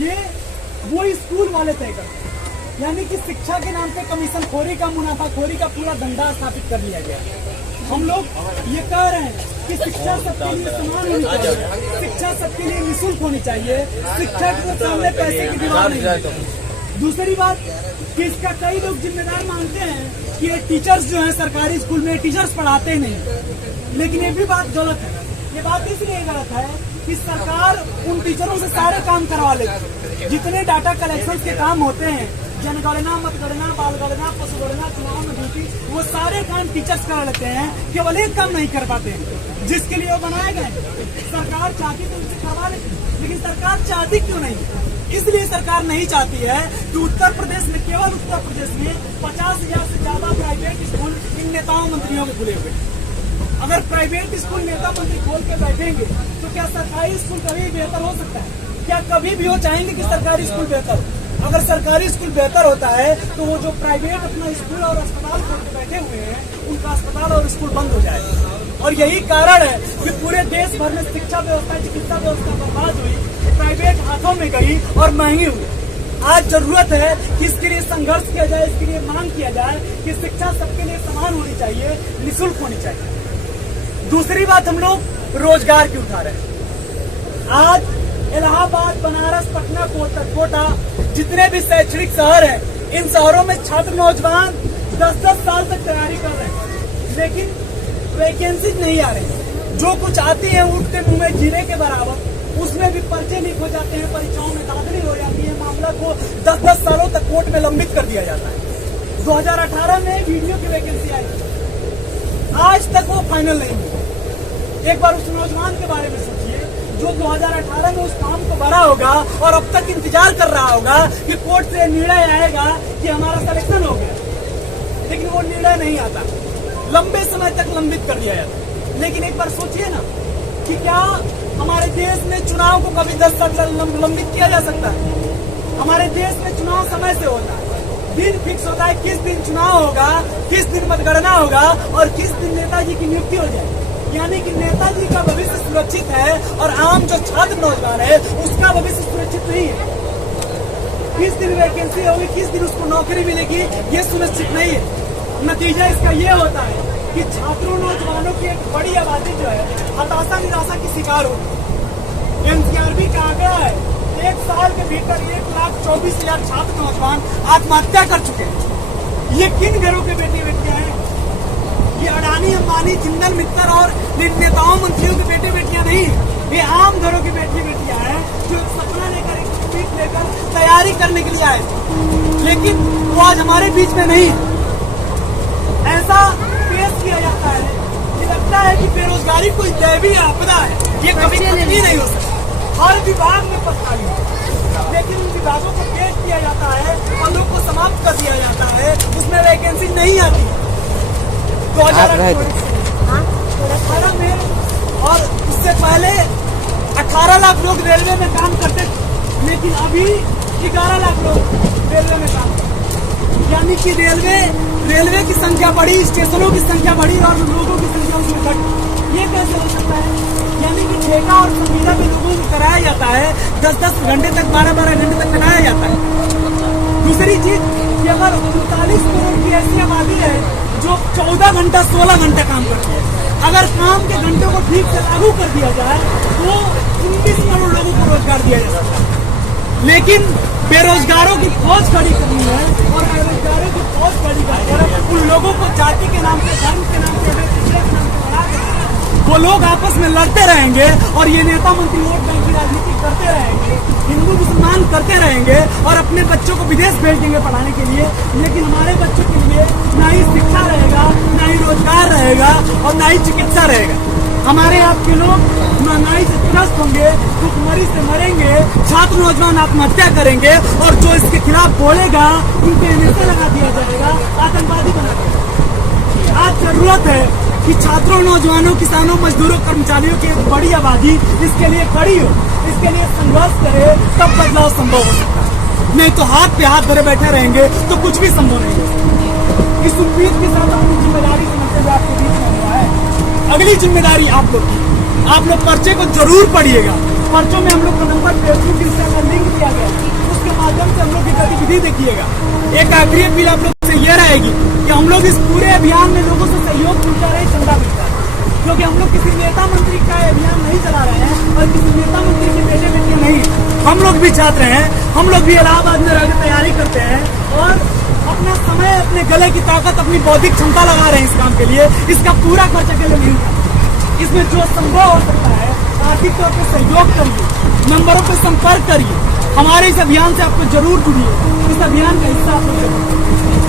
ये वो स्कूल वाले तय करते हैं। यानी कि शिक्षा के नाम पे कमीशन खोरी का, मुनाफाखोरी का पूरा धंधा स्थापित कर लिया गया। हम लोग ये कह रहे हैं कि शिक्षा सबके लिए समान होनी चाहिए, शिक्षा सबके लिए निःशुल्क होनी चाहिए, शिक्षा के सामने पैसे की दीवार नहीं। दूसरी बात कि इसका कई लोग जिम्मेदार मानते हैं कि ये टीचर्स जो हैं सरकारी स्कूल में टीचर्स पढ़ाते नहीं, लेकिन ये भी बात गलत है। ये बात इसलिए गलत है कि सरकार उन टीचरों से सारे काम करवा लेती है। जितने डाटा कलेक्शन के काम होते हैं, जनगणना, मतगणना, बाल गणना, पशु गणना, चुनाव में ड्यूटी, वो सारे काम टीचर्स करा लेते हैं, केवल एक काम नहीं कर पाते हैं जिसके लिए वो बनाए गए। सरकार चाहती तो उनसे करवा लेती, लेकिन सरकार चाहती क्यों नहीं? इसलिए सरकार नहीं चाहती है कि उत्तर प्रदेश में, केवल उत्तर प्रदेश में 50,000 से ज्यादा प्राइवेट स्कूल इन नेताओं मंत्रियों के खुले हुए। अगर प्राइवेट स्कूल नेता मंत्री खोल के बैठेंगे तो क्या सरकारी स्कूल कभी बेहतर हो सकता है? क्या कभी भी वो चाहेंगे कि सरकारी स्कूल बेहतर हो? अगर सरकारी स्कूल बेहतर होता है तो वो जो प्राइवेट अपना स्कूल और अस्पताल खोल के बैठे हुए हैं, उनका अस्पताल और स्कूल बंद हो जाएगा। और यही कारण है कि पूरे देश भर में शिक्षा व्यवस्था, चिकित्सा व्यवस्था बर्बाद हुई, प्राइवेट हाथों में गई और महंगी हुई। आज जरूरत है कि इसके लिए संघर्ष किया जाए, इसके लिए मांग किया जाए कि शिक्षा सबके लिए समान होनी चाहिए, निःशुल्क होनी चाहिए। दूसरी बात, हम लोग रोजगार की उठा रहे हैं। आज इलाहाबाद, बनारस, पटना, कोटा, जितने भी शैक्षणिक शहर हैं, इन शहरों में छात्र नौजवान 10-10 साल तक तैयारी कर रहे हैं, लेकिन वैकेंसी नहीं आ रही। जो कुछ आती है उठते मुंह में जीरे के बराबर, उसमें भी पर्चे लीक हो जाते हैं, परीक्षाओं में दाखिली हो जाती है, मामला को 10-10 सालों तक कोर्ट में लंबित कर दिया जाता है। 2018 में वीडियो की वैकेंसी आई, आज तक वो फाइनल नहीं हुई। एक बार उस नौजवान के बारे में सोचिए जो 2018 में उस काम को भरा होगा और अब तक इंतजार कर रहा होगा कि कोर्ट से निर्णय आएगा कि हमारा सिलेक्शन हो गया, लेकिन वो निर्णय नहीं आता, लंबे समय तक लंबित कर दिया जाता। लेकिन एक बार सोचिए ना कि क्या हमारे देश में चुनाव को कभी 10 साल लंबित किया जा सकता है? हमारे देश में चुनाव समय से होता है, दिन फिक्स होता है किस दिन चुनाव होगा, किस दिन मतगणना होगा और किस दिन नेताजी की नियुक्ति हो जाए। यानी कि नेताजी का भविष्य सुरक्षित है और आम जो छात्र नौजवान है उसका भविष्य सुरक्षित नहीं है। किस दिन वैकेंसी होगी, किस दिन उसको नौकरी मिलेगी, ये सुनिश्चित नहीं है। नतीजा इसका ये होता है कि छात्रों नौजवानों की एक बड़ी आबादी जो है हताशा निराशा की शिकार होगी। एनसीआरबी का आंकड़ा है, एक साल के भीतर 1,24,000 छात्र नौजवान आत्महत्या कर चुके हैं। ये किन घरों के बेटे बेटियां हैं? ये अडानी, अंबानी, जिंदल, मित्तल और नेताओं मंत्रियों के बेटे बेटियां नहीं, ये आम घरों की बेटी बेटियां हैं जो एक सपना लेकर, एक स्पीड लेकर तैयारी करने के लिए आए, लेकिन वो आज हमारे बीच में नहीं। ऐसा पेश किया जाता है कि लगता है कि बेरोजगारी कोई दैवीय आपदा है, ये कभी खत्म ही नहीं हो सकता। हर विभाग में पत्ता नहीं, लेकिन उन विभागों को पेश किया जाता है, पदों को समाप्त कर दिया जाता है, उसमें वैकेंसी नहीं आती। 2018 में और उससे पहले 18 लाख लोग रेलवे में काम करते थे, लेकिन अभी 11 लाख लोग रेलवे में काम करते हैं। यानी कि रेलवे की संख्या बढ़ी, स्टेशनों की संख्या बढ़ी और लोगों की संख्या उसमें घटी। ये कैसे हो सकता है? यानी कि ठेका और सुविधा भी लोगों को कराया जाता है, 10-10 घंटे तक, 12-12 घंटे तक कराया जाता है। दूसरी चीज कि अगर 39 करोड़ की ऐसी आबादी है जो 14 घंटा 16 घंटे काम करती है, अगर काम के घंटों को ठीक से लागू कर दिया जाए तो 19 करोड़ लोगों को रोजगार दिया जा सकता है। लेकिन बेरोजगारों की फौज खड़ी करनी है और बेरोजगारों की फौज खड़ी कर उन लोगों को जाति के नाम पे, धर्म के नाम पे, पिछड़े के नाम पे बढ़ा देना। वो लोग आपस में लड़ते रहेंगे और ये नेता मंत्री वोट बैंक की राजनीति करते रहेंगे, हिंदू मुसलमान करते रहेंगे और अपने बच्चों को विदेश भेज देंगे पढ़ाने के लिए। लेकिन हमारे बच्चों के लिए ना ही शिक्षा रहेगा, ना ही रोजगार रहेगा और ना ही चिकित्सा रहेगा। हमारे आपके लोग महंगाई से त्रस्त होंगे, भुखमरी से मरेंगे, छात्र नौजवान आत्महत्या करेंगे और जो इसके खिलाफ बोलेगा उनके एनएसए लगा दिया जाएगा, आतंकवादी बना देगा। आज जरूरत है कि छात्रों, नौजवानों, किसानों, मजदूरों, कर्मचारियों की एक बड़ी आबादी इसके लिए खड़ी हो, इसके लिए संघर्ष करे, तब बदलाव संभव हो सकता है। नहीं तो हाथ पे हाथ धरे बैठे रहेंगे तो कुछ भी संभव नहीं है। इस उम्मीद के साथ अपनी जिम्मेदारी समझते हुए आपके बीच में हुआ है। अगली जिम्मेदारी आप लोग की, आप लोग पर्चे को जरूर पढ़िएगा। पर्चों में हम लोग का नंबर, फेसबुक, इंस्टा का लिंक दिया गया है। गतिविधि देखिएगा। एक आखिरी अपील आप लोग से ये रहेगी कि हम लोग इस पूरे अभियान में लोगों से सहयोग मिलता रहे, चंदा मिलता रहे, क्योंकि हम लोग किसी नेता मंत्री का अभियान नहीं चला रहे हैं और किसी नेता मंत्री के बेटे बेटियां नहीं। हम लोग भी छात्र हैं, हम लोग भी इलाहाबाद में रहकर तैयारी करते हैं और अपना समय, अपने गले की ताकत, अपनी बौद्धिक क्षमता लगा रहे हैं इस काम के लिए। इसका पूरा खर्च अकेले नहीं होता। इसमें जो संभव हो सकता है आर्थिक तौर पर सहयोग करिए, नंबरों पर संपर्क करिए, हमारे इस अभियान से आपको जरूर जुड़िए, इस अभियान का हिस्सा आप लोग